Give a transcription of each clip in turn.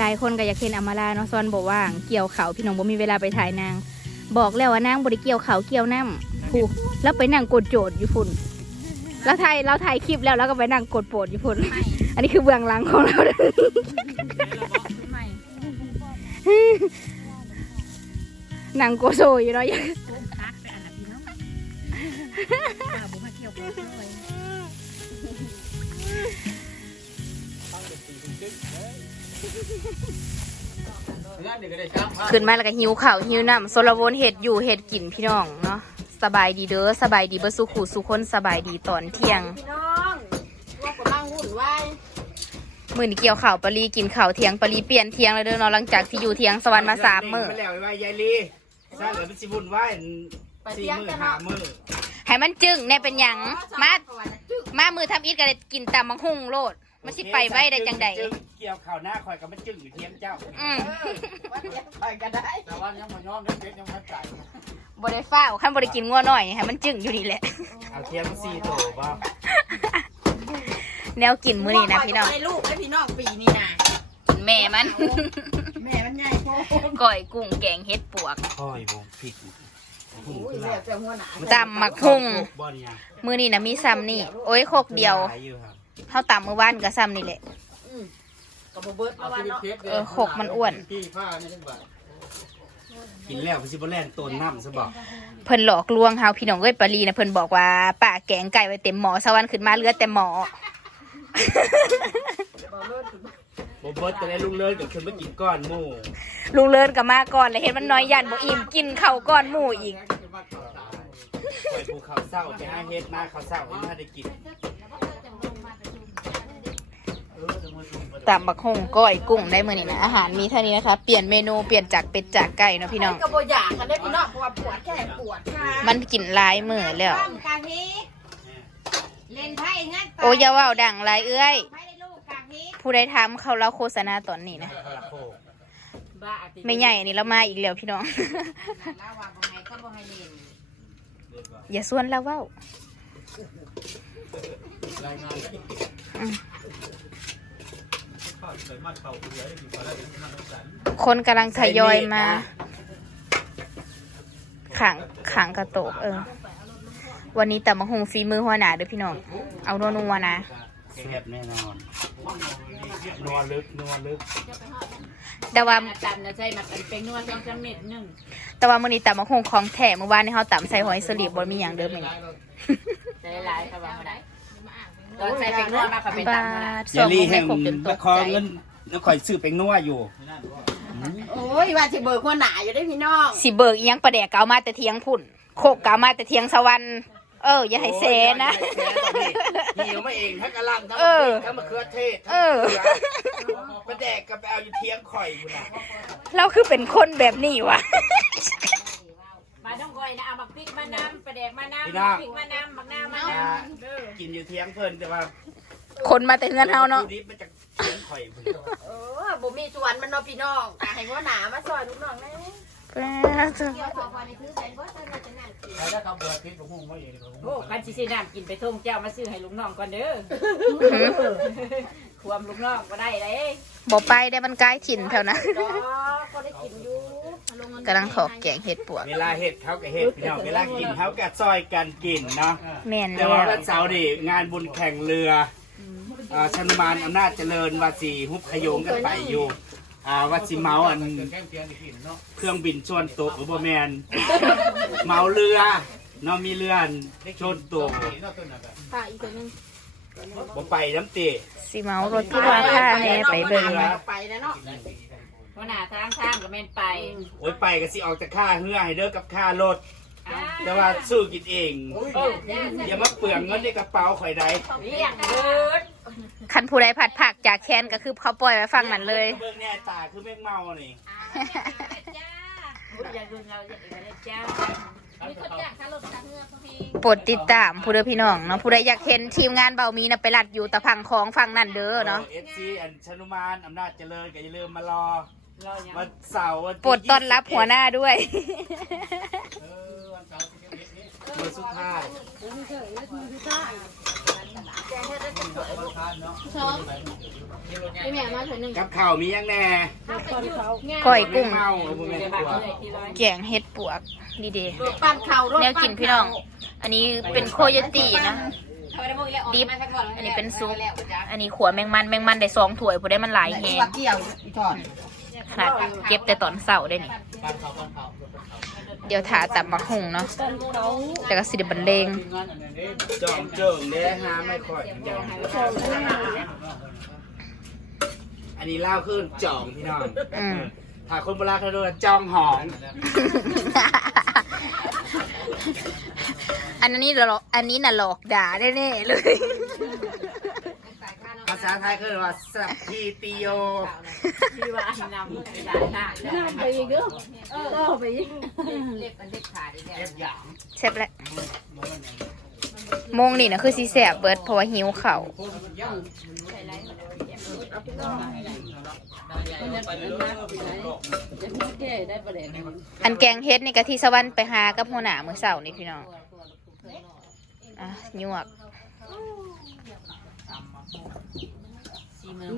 หลายๆ คนก็อยากเห็นอำมาลาเนาะซอนบอกว่างเกี่ยวเขาวพี่น้องบ่มีเวลาไปถ่ายนาง บอกแล้วว่านางบ่ได้เกี่ยวเขาวเกี่ยวน้ำผูกแล้วไปนั่งกดโจทย์อยู่พุ่นแล้วถ่ายเราถ่ายคลิปแล้วแล้วก็ไปนั่งกดโปรดอยู่พุ่นอันนี้คือเบื้องหลังของเราใหม่นั่งโกโซอยู่เนาะคักไปอันนั้นพี่น้องอ่าบุมาเกี่ยวกับเลย ขึ้นมาแล้วก็หิวข้าวหิวน้ำโซลาวนเห็ดอยู่เห็ดกินพี่น้องเนาะสบายดีเด้อสบายดีเบอสุขูสุคนสบายดีตอนเที่ยงพี่น้องว่ากำลังวุ่นวายมื้อนี้เกี่ยวข้าวปลีกินข้าวเที่ยงปลีเปลี่ยนเที่ยงแล้วเด้อเนาะหลังจากที่อยู่เที่ยงสวรรค์มาสามมื้อไปแล้วไว้ยายลีสร้างเหลือเป็นสิบุญไว้สี่มือห้ามือให้มันจึ้งแน่เป็นหยังมามามือทำอิดก็ได้กินตำมังหุ่งโลด มันสิไปไว้ได้จังใดเกี่ยวข่าวหน้าคอยกับมันจึงอยู่เทียมเจ้าอืมว่าเดี๋ยวไปก็ได้ แต่ว่ายังมาย้อมยังเพชรยังมาจ่ายบ่ได้ฟ้าวคันบ่ได้กินงัวหน่อยให้มันจึ้งอยู่นี่แหละ เอาเทียมสี่โถบ่แนวกินมื้อนี้นะพี่น้องให้ลูกให้พี่น้องปีนี่นะกินแม่มัน แม่มันใหญ่โพดก้อยกุ้งแกงเฮ็ดปวกคอยบ่พริกโอ้ยแบบแต่หัวหนาตำมักหุ่งบ่เนี่ยมื้อนี้นะมีซ้ำนี่ โอ้ยโคกเดียวหลาอยู่ครับ เฮาตำมื้อวานก็ซ้ำนี่แหละ กับเบิร์ดมาวันเนาะเออโคกมันอ้วนกินแล้วพี่สิบ่แล่นต้นน้ำซะบ่เพิ่นหลอกลวงเฮาพี่น้องเอ้ยปารีนะเพิ่นบอกว่าป้าแกงไก่ไว้เต็มหม้อสวรรค์ขึ้นมาเหลือแต่หม้อบ่เบิดแต่ได้ลุงเลยเดี๋ยวขึ้นมากินก้อนหมู่ลุงเลินก็มาก่อนเลยเห็นมันน้อยยันบ่อิ่มกินข้าวก้อนหมู่อีกคอยภูเขาเศร้าไปหาเฮ็ดมาเขาวเศร้ายังไม่ได้กิน ตำบักฮงก้อยกุ้งได้มื้อนี้นะอาหารมีเท่านี้นะคะ เปลี่ยนเมนูเปลี่ยนจากเป็ดจากไก่เนาะพี่น้องกับโบอยากกันได้พี่น้องเพราะว่าปวดแข้งปวดขามันกินหลายมื้อแล้วตั้มกะทิเล่นไพ่งั้นโอ้ยอย่าเว้าดังหลายเอ้ยไพ่ได้ลูกกะทิผู้ใดทำเขาเราโฆษณาตอนนี้นะบ้าติไม่ใหญ่อันนี้เรามาอีกแล้วพี่น้อง ลาวาบ่ให้ก็บ่ให้เล่นอย่าส่วนเราเว้าอืม คนกำลังทยอยมาขังขังกระโตกเออ วันนี้แต่มาหงฝีมือหัวหนาเด้อพี่น้อง เอานัวๆนะแซ่บแน่นอนนัวลึกนัวลึกแต่ว่าตำนะใช่มันเป็นเป็นนวดสองสามเม็ดหนึ่งแต่ว่ามื้อนี้แต่มาหงของแท้เมื่อวานนี้เขาตำใส่หอยสลิดบ่มีอย่างเดิมเลยใส่หลายๆค่ะว่ามาได้ ตอนใส่เป็นนวดมาค่ะเป็นบาตำนะทสยาองลีในแห่งขบจนตนกครใจเงินนครซื้อเป็นนัวอยู่โอ้ยว่าสิเบิกหัวหนาอยู่ได้พี่น้องสิเบิกอีหยังประแดกเกามาแต่เทียงพุ่น โคกเกามาแต่เทียงสวรรค์เออ อย่าให้เซนะหิวมาเองทั้งกะหล่ำทั้งเออทั้งมะเขือเทศเออประแดกกับไปเอาอยู่เทียงข่อยอยู่นะเราคือเป็นคนแบบนี้วะ มาต้องคอยนะเอาบักพริกมานำปลาแดกมานำพี่น้องพริกมานำบักหน้ามานอ่าำเด้อกินอยู่เทียงเพิ่นแต่ว่าคนมาแต่เงินเฮาเนาะวัตถุดิบมาจากเทียงข่อยพุ่นเออบ่มีส่วนมันเนาะพี่น้องตาให้หัวหนามาซอยลูกน้องได้แล้วเขาเบิดพริกหุ้งมาเองโอ้คันสิซื้อน้ำกินไปทุ่งเจ้ามาซื้อให้ลุงน้องก่อนเด้อควมลุงน้องก็ได้เลยบอกไปได้มันใกล้ถิ่นแถวนะดอกก็ได้กินอยู่ กำลังถอกแกงเห็ดปวก เวลาเฮ็ดเขาก็เฮ็ดพี่น้องเวลากินเขาก็ซอยกันกินเนาะแม่นแต่แล้ว่าววันเสาร์นี่งานบุญแข่งเรืออ่าชนมานอำนาจเจริญว่าสีฮุบขยงกันไปอยู่อ่าว่าสิเมาอันเครื่องบินชวนตกหรือบ่แมนเมาเรือเนาะมีเรืออันชนตกค่ะอีกตัวนึงบ่ไปน้ำตีสีเมารถที่ว่าผ้าแน่ไปเบิ่งไปแล้วเนาะ หัวหน้าทางทางก็แม่นไปโอ้ยไปก็สิออกจากค่าเฮือให้เด้อกับค่ารถ แต่ว่าสู้กินเองอย่ามาเปลืองเงินในกระเป๋าข่อยใดเลี้ยงเบิดคันผู้ใดผัดผักจากแคนก็คือเขาปล่อยไว้ฟังนั้นเลยเบิ่งแน่ตาคือแม่งเมานี่อย่าลืมเราอย่าลืมเราจ้าโปรดติดตามผู้เด้อพี่น้องเนาะผู้ใดอยากเห็นทีมงานเบามีนะไปรัดอยู่ตะพังของฟังนั่นเด้อเนาะเอฟซีอันชนุมานอำนาจเจริญก็อย่าลืมมารอ เรายังวันเสาร์วันที่โปรดต้อนรับหัวหน้าด้วยมือสุดท้ายพี่แม่มาเถอะหนึ่งกับข้าวมียังแน่ก้อยกุ้ง เมาเอาบ่แม่นกลัวแกงเห็ดปวกดีเดปั่นเข่ารถแนวกินพี่น้อง อันนี้เป็นโคโยตีนะ ดิบอันนี้เป็นซุป อันนี้ขัวแมงมันแมงมันได้สองถ้วยพอได้มันหลายแฮงเกี่ยวอีทอดข นาดเก็บแต่ตอนเสาร์ได้นี่เดี๋ยวถาตับมักหุงเนาะแต่ก็สิเดบันเลงจอมเจิงเด้หาไม่ค่อยอันนี้เล่าขึ้นจองพี่น้องอืม ถ้าคนโบราณเขาเรียกว่าจองหอง อันนี้หลอกอันนี้น่ะหลอกด่าแน่ๆเลยภา ษาไทยเขาเรียกว่าสัพพีติโยพี่ว่านำยาหน้าไปอีกเด้อเออไปอีกเล็บมันเล็บขาดอีกแล้วเอ็ดหยางแซ่บแล้วโมงนี่นะคือสีแสบเบิร์ดเพราะว่าหิวเข่าอันแกงเฮ็ดนี่กะที่สวรรค์ไปหากับหัวหน้ามือเช้านี่พี่น้องอะยวก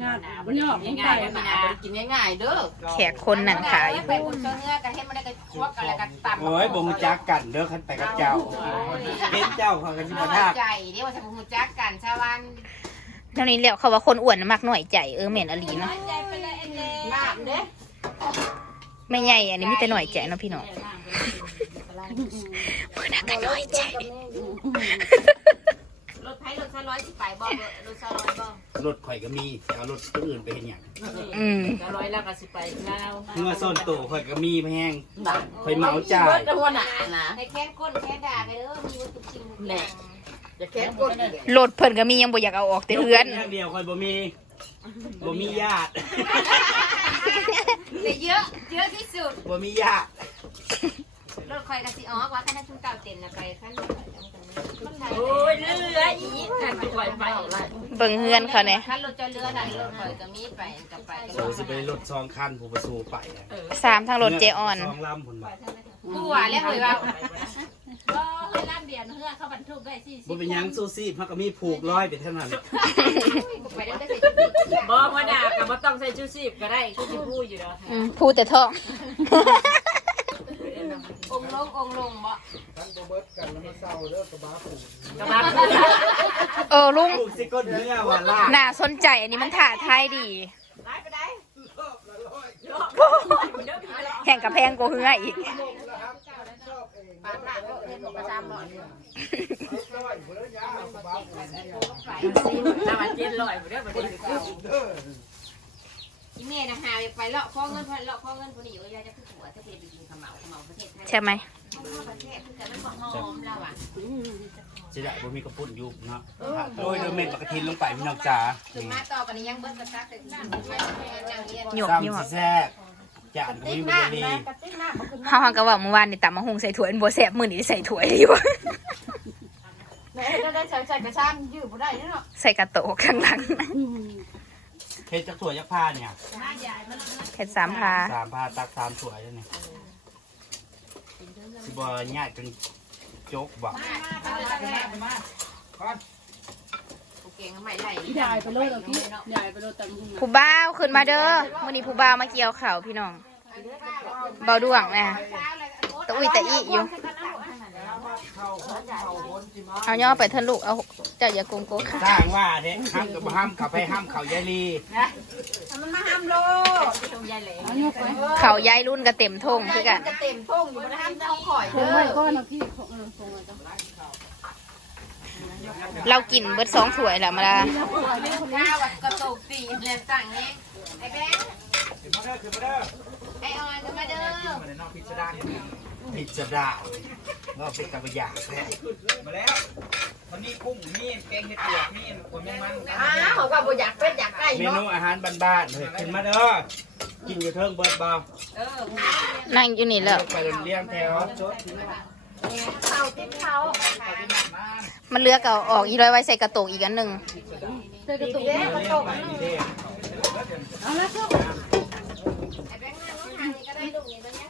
งานวันนี้ง่ายๆนะกินง่ายๆเด้อแขกคนหนังขายไปอุ่นเนื้อกันให้มันได้กระชวกกันแล้วกันตำโอ้ยบ่ฮู้จักกันเด้อคันไปกับเจ้าเห็นเจ้าเขากันสิน้บ่อยทักใจเดี๋ยวจะพูดจักกันชาวบ้านเท่านี้แล้วเขาว่าคนอ้วนน่ะมักหน่อยใจเออเหม็นอลีเนาะงามเด้ไม่ใหญ่อันนี้มีแต่หน่อยใจเนาะพี่น้องมือหนักก็หน่อยใจ รถไถรถซาร้อยสิไปบ่รถซาร้อยบ่รถข่อยก็มีแต่เอารถคนอื่นไปเฮ็ดหยังอืมก็ร้อยแล้วก็สิไปลาวเมื่อส้นโตข่อยก็มีแพงข่อยเหมาจ่ายเบิดหัวหน้านะให้แค้นก้นแค้นด่าไปเด้อมีวัตถุจริงแหละจะแค้นก้นรถเพิ่นก็มียังบ่อยากเอาออกแต่เฮือนย่างเดียวข่อยบ่มีบ่มีญาติแต่เยอะเยอะที่สุดบ่มีญาติ รถคอยกะสิอ๋อว่าคันนั้นชุนเก่าเต็นนะไปคันโอ้ยเรืออีนั่นปล่อยไปเบิ่งเฮือนเขาเนี่ยคันรถจะเรือน่ะรถคอยก็มีไปกับไปโซสิไปรถซองคันผู้ประสูไปอะสามทางรถเจออน ซองลำพุ่นบ่ตัวเรียกเลยว่าก็เลยล้านเดียนเฮือเข้าบรรทุกได้สี่สิบ่เป็นหยังซูซี่มันก็มีผูกร้อยไปเท่านั้นไปได้ได้บ่ว่าด่ากับบ่ต้องใส่ชูชีพก็ได้คือสิพูดอยู่แล้วอืมพูดแต่ท้อง องลงองลงบ่กระบะเออลุงผูกสิก้นเนื้อว่าลากน่าสนใจอันนี้มันถ่าทายดีได้ไปได้แข่งกับแพงกว่าเฮืออีกปานหน้าก็เห็นประจำหน่อยถ้ามันเจ็ดร้อยบ่ได้บ่ได้ คืออีเมย์นะหาไปเลาะข้อเงินพันเลาะข้อเงินคนนี้อยู่ยายจะขึ้นหัวจะเป็นดินขมเหลาขมเหลาประเทศไทยใช่ไหมประเทศคือกันมันบอกหอมแล้วอะสิได้บ่มีกระปุ่นอยู่เนาะโดยโดยเม็ดปกตินลงไปพี่น้องจ๋าคือมาต่อกันนี้ยังเบิ้ลกระซักแต่ที่นั่งเรียนหยวกซ้ำหยวสิกแซ่บจานก็มีบ่ได้ดีเฮาหังก็ว่าเมื่อวานนี่ตำมะฮุงใส่ถ้วยอันบ่แซ่บมื้อนี้ใส่ถ้วยดีวะแม่ได้ได้ใส่ใส่กระชังยืดบ่ได้เนาะใส่กระโตกข้างหลัง เฮ็ดจักถั่วจักผ้าเนี่ยเฮ็ดสามพาสามผ้าตักสามถั่วแล้วนี่สิบ่ญาติกันจกบ่เก่งใหม่ไหลยายไปโลดเอาพี่ยายไปโลดตำหุ่งผู้บ่าวขึ้นมาเด้อมื้อนี้ผู้บ่าวมาเกี่ยวข้าวพี่น้องเบาดวงนะตะอุ้ยตะอีอยู่ เอาย่อไปเถอะลูกเอาเจ้าอย่าโกงโกงค่ะสร้างว่าเด้ห้ามกับบ่ห้ามเขาไปห้ามเขายายลีเขาย้ายรุ่นก็เต็มทงคือกันจะเต็มท่งอยู่นะห้ามเอาข่อยคงไว้ก้อนนะพี่คงเออคงไว้จ้ะเรากินเบิดสองถ้วยแล้วมาละข้าวกระตุกตีเรียนสั่งเองไอ้แบงค์ไอ้ออยก็มาเด้อ พิจารณาว่าเป็นกับอยากแท้มาแล้ววันนี้กุ้งมีแกงเห็ดเปียกมีคนยังมันอ้าวเขาก็บ่อยากเป็ดอยากไก่เมเนาะนูอาหารบ้านๆเฮ้ยขึ้นมาเด้อกินอยู่เทิงเบิดบ่นั่งอยู่นี่แล้ว ไปเลี้ยงแถวเขาติ้นเขามันเหลือกเอาออกอีร้อยไว้ใส่กระโตกอีกอันหนึ่งเธอกระตุกเด้กระตุกเอาละครับไอ้แบงค์นั่งรถทางนี้ก็ได้ลูกนี่ตรงนี้เขามา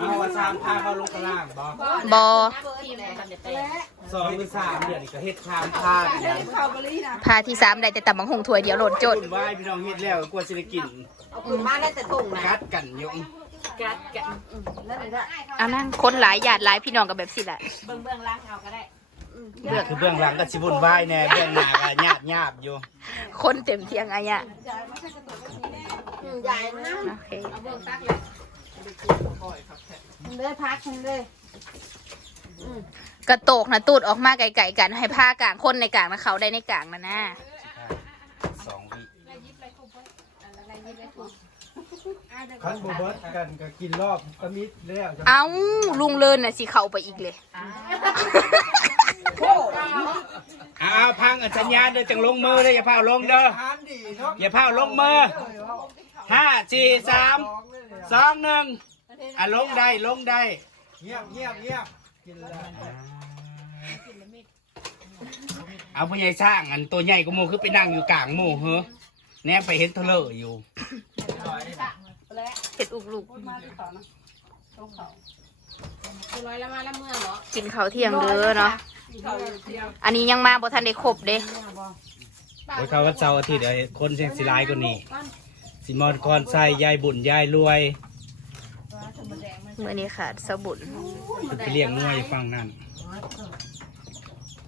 เอาว่าสามพาเขาลงกระล่างบ่บอทีมเลยสองหรือสามเดือนนี่ก็เฮ็ดชามพาเนี่ยพาที่สามได้แต่ตำบังหงถ้วยเดียวโหลดโจดคุณว่าพี่น้องเฮ็ดแล้วกลัวสิได้กินเอาปืนมาได้แต่ถุงนะกัดกันอยู่กัดกันนั่นเลยละเอานั่งคนหลายญาติหลายพี่น้องกับแบบสิแหละเบื้องเบื้องล่างเอาก็ได้เลือกคือเบื้องหลังก็สิวุ่นวายแน่เบื้องหน้าก็ญาบญาบอยู่คนเต็มเที่ยงอะยะใหญ่นะโอเค เอาเบื้องตักเลยเลยพักเลยกระโตกนะตูดออกมาไกลๆกันให้ผ้ากลางคนในกลางนะเขาได้ในกลางนะนะสองวิขันบเบิดกันก็กินรอบก็มิดแล้วจะเอ้าลุงเลินน่ะสิเข้าไปอีกเลยอ้าวพังอัญชัญญาเด้อจังลงมือเด้ออย่าพาลงเด้อทานดีเนาะอย่าพาลงมือห้าสี่สาม สองหนึ่งอะลงได้ลงได้เงียบเงียบเงียบกินแล้วเอาผู้ใหญ่สร้างอันตัวใหญ่ก็โมคือไปนั่งอยู่กลางหมู่เฮ้อแนบไปเห็นเทะเลออยู่เห็ดอุกลูกคือร้อยละมาละเมื่อเหรอกินข้าวเที่ยงเด้อเนาะอันนี้ยังมาบ่ทันได้ครบเด้โดยเขาว่าเสาร์อาทิตย์เดี๋ยวคนเสียงสิร้ายกว่านี้ สิมอนคอนใส่ยายบุญยายรวยมื้อนี้ขาดสบุญไปเลี้ยงงวยฟังนั่น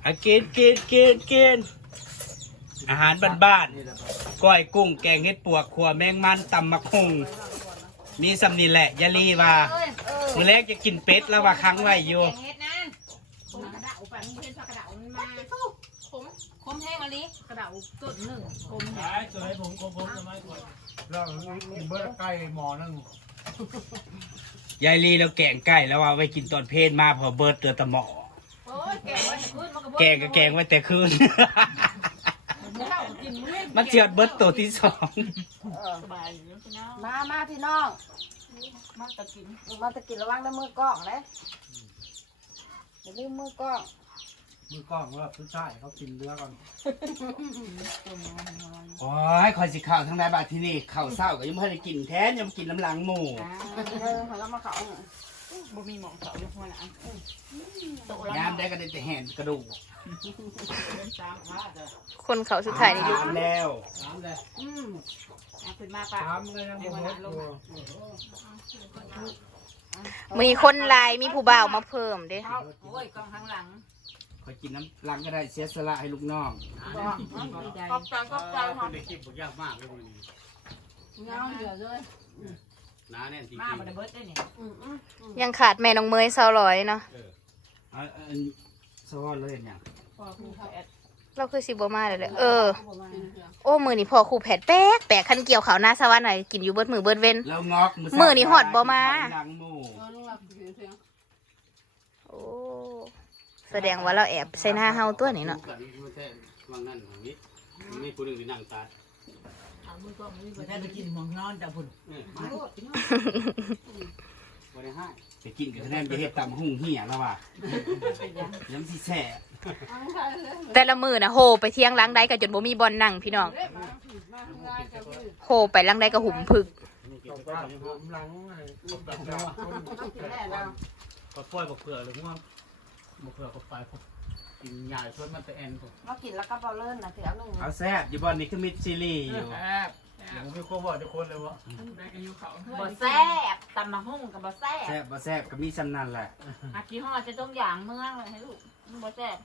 อากินกินกินกินอาหารบ้านๆก้อยกุ้งแกงเห็ดปวกขัวแมงมันตำมะคุงมีสำนีแหละอยาลีว่ามือแรกจะกินเป็ดแล้วว่าค้างไว้อยู่เฮ็ดนั่นผมกระดาษปั่นเห็นผักกระดาษมันมาขมขมแห้งอะไรกระดาษต้นหนึ่งขมแล้วกินเบิดไก่หมอนึงยายลีแล้วแกงไก่แล้วว่าไว้กินตอนเพลนมาพอเบิร์ดเตือตะหมอโอ้ยแกงไว้จะขึ้นมันก็แกงก็แกงไว้แต่คืนมันเจียดเบิร์ดตัวที่สองมามาพี่น้องมาตะกิน มาตะกินระวังแล้วมือกล้องเลยอย่าลืมมือกล้อง มือกล้องว่าผู้ชายเขากินเนื้อก่อนโอ้ยคอยสิข้าวทั้งในบาทที่นี่ข้าวเศร้าก็ยังไม่ได้กินแท้ยังกินน้ำหลังหมูเออเขาก็มาเขาบ่มีหมองเขาอยู่หัวหน้ายามได้ก็ได้แต่แห่นกระดูกคนเขาสุดท้ายนี่อยู่ถามแล้วอืมเอาขึ้นมาป่ะถามเลยนะบ่หมดอยู่มีคนหลายมีผู้บ่าวมาเพิ่มเด้เอาโอ้ยกองข้างหลัง คอยกินน้ำหลังก็ได้เสียสละให้ลูกน้องดีใจขอบใจขอบใจค่ะได้คลิปยากมากเลยวันนี้เงาเยอะเลยน้าแน่นจริงมาบ่ได้เบิดได้นี่อืมอืมยังขาดแม่น้องเมยเศร้าร้อยเนาะเอาอันสวอนเลยเนี่ยพอคุณเขาแอดเราคือสิบ่มาเลยเลยเออโอ้ มือนี่พ่อครูแผดแป๊กแปลกคันเกี่ยวขาวหน้าสวรรค์หน่อยกินอยู่เบิดมือเบิดเว้น แล้วงอกมื้อนี้ฮอดบ่มาหลังหมูโอ้แส ดงว่าเราแอบใส่หน้าเฮาตัวนี้เนาะวังนั่นนี่มีผู้หนึ่งที่นั่งตัดแค่จะกินหมองนอนแต่พุ่นบ่ได้ให้ไปกินกับคะแนนไปเฮ็ดตำหุ่งเหี้ยแล้วว่ะยังสิแซ่แต่ละมือนะโหไปเที่ยงล้างได้ก็จนบ่มีบอลนั่งพี่น้องโหไปล้างได้ก็หุ่มผึกต้องไปผมหลังให้แบบว่าคนก็ปล่อยบอกเผื่อหรือว่า บอกเผื่อก็ไปผมกินใหญ่เพื่อนมันไปแอนผมมากินแล้วก็เบาเลิ่นนะเสียหนึ่งเอาแซ่บอยู่บ่นี่คือมิดซิลี่อยู่ผมไม่ควรบอกทุกคนเลยวะบ่แซ่บตำมะฮุ่งกับบ่แซ่บแซ่บบ่แซ่บก็มีซ้ำนั่นแหละอากี้ห้อจะต้องอย่างเมืองเลยให้ลูกมันบ่แซ่บ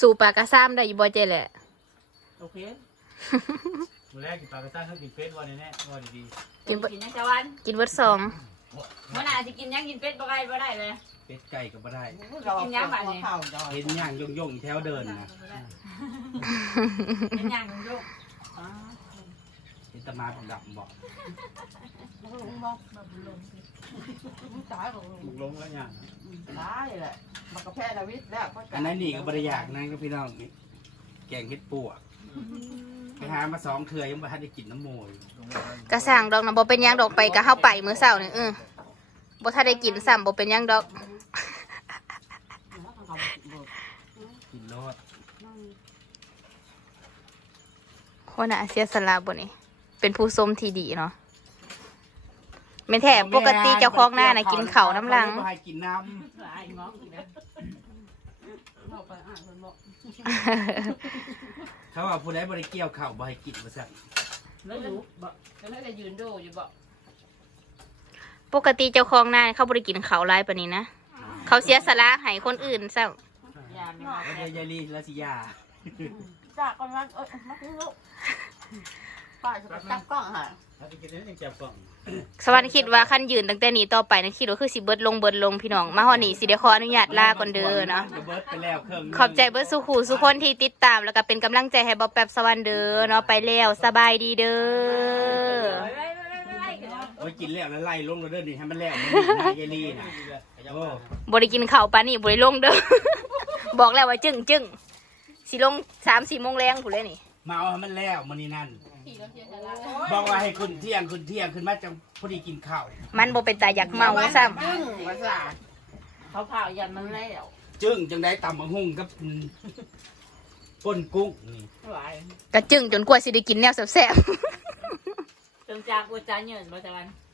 สู่ปลากระซ้ำได้อยู่บ่เจแหละ โอเคมือแรกกินปลากระตั้งเขากินเฟสวันนี้แน่ว่าดีกินเบิดกินยังจะวันกินเบิดสอง เมื่อหน่าจะกินยังกินเป็ดบ่ได้บ่ได้เลย เป็ดไก่ก็บ่ได้กินยังแบบนี้เห็นย่างย่องๆแถวเดินนะกินยังลูกอ๋อเห็นแตะมาผมดำบอกตายของๆถูกลงแล้วอย่างตายแหละมันก็แพ้ดาวิดแล้วก็อันนั้นนี่ก็บ่ได้อยากนั่นก็พี่น้องนี่แกงเฮ็ดปวกไปหามาสองเทื่อยังบ่ทันได้กินน้ำโมยกระสั่งดอกนะบ่เป็นหยังดอกไปก็เฮาไปมื้อเช้านี่เออบ่ทันได้กินซ้ำบ่เป็นหยังดอก กินรส คนน่ะเสียสละบ่นี่เป็นผู้ส้มที่ดีเนาะแม่นแท้ปกติเจ้าของหน้าน่ะกินข้าวน้ำหลังบ่ให้กินน้ไอ้งอกอีกนะเอาไปอ่านมันบอกำเขาว่าผู้ใดบ่ได้เกี่ยวข้าวบ่ให้กินว่าซั่นแล้วอยู่บอกแล้วก็ยืนดูอยู่บอกปกติเจ้าของหน้าเขาบ่ได้กินข้าวหลายปานนี้นะ เขาเสียสละให้คนอื่นซะ ยาไม่มา แล้วเดี๋ยวยายลีและสิยา จากก่อนวันเอ้ยมาที่ลูกป้าจะไปจับกล้องหาถ้าจะกินนี่ยังจับกล่องสวรรค์คิดว่าคันยืนตั้งแต่นี้ต่อไปนะคิดว่าคือสิเบิดลงเบิดลงพี่น้อง มาฮอดนี้สิได้ขออนุญาตลาก่อนเด้อเนาะก็เบิดไปแล้วเครื่องหนึ่งขอบใจเบิดสุขูสุคนที่ติดตามแล้วก็เป็นกำลังใจให้บอบแป๊บสวรรค์เด้อเนาะไปแล้วสบายดีเด้อโอ้ยกินแล้วแล้วไล่ลงแล้วเด้อนี่ให้มันแล้วมันนี่นะยายลีน่ะโอ้บ่ได้กินข้าวปานนี้บ่ได้ลงเด้อ บอกแล้วว่าจึ้งจึ้ง สิลง3-4โมงแรงพุ่นเลยนี่มาเอาให้มันแล้วมื้อนี้นั่นบอกว่าให้คุณเที่ยงคุณเที่ยงขึ้นมาจังพอดีกินข้าวมันบ่เป็นตาอยากเมาซ้ำจึ้งภาษาเขาเผายันมันแล้วจึ้งจังได้ตำบักหุ่งกับอืมป่นกุ้งนี่ไหวก็จึ้งจนกว่าสิได้กินแนวแซ่บจงจากอุจจาเงินบ่ตะวันๆ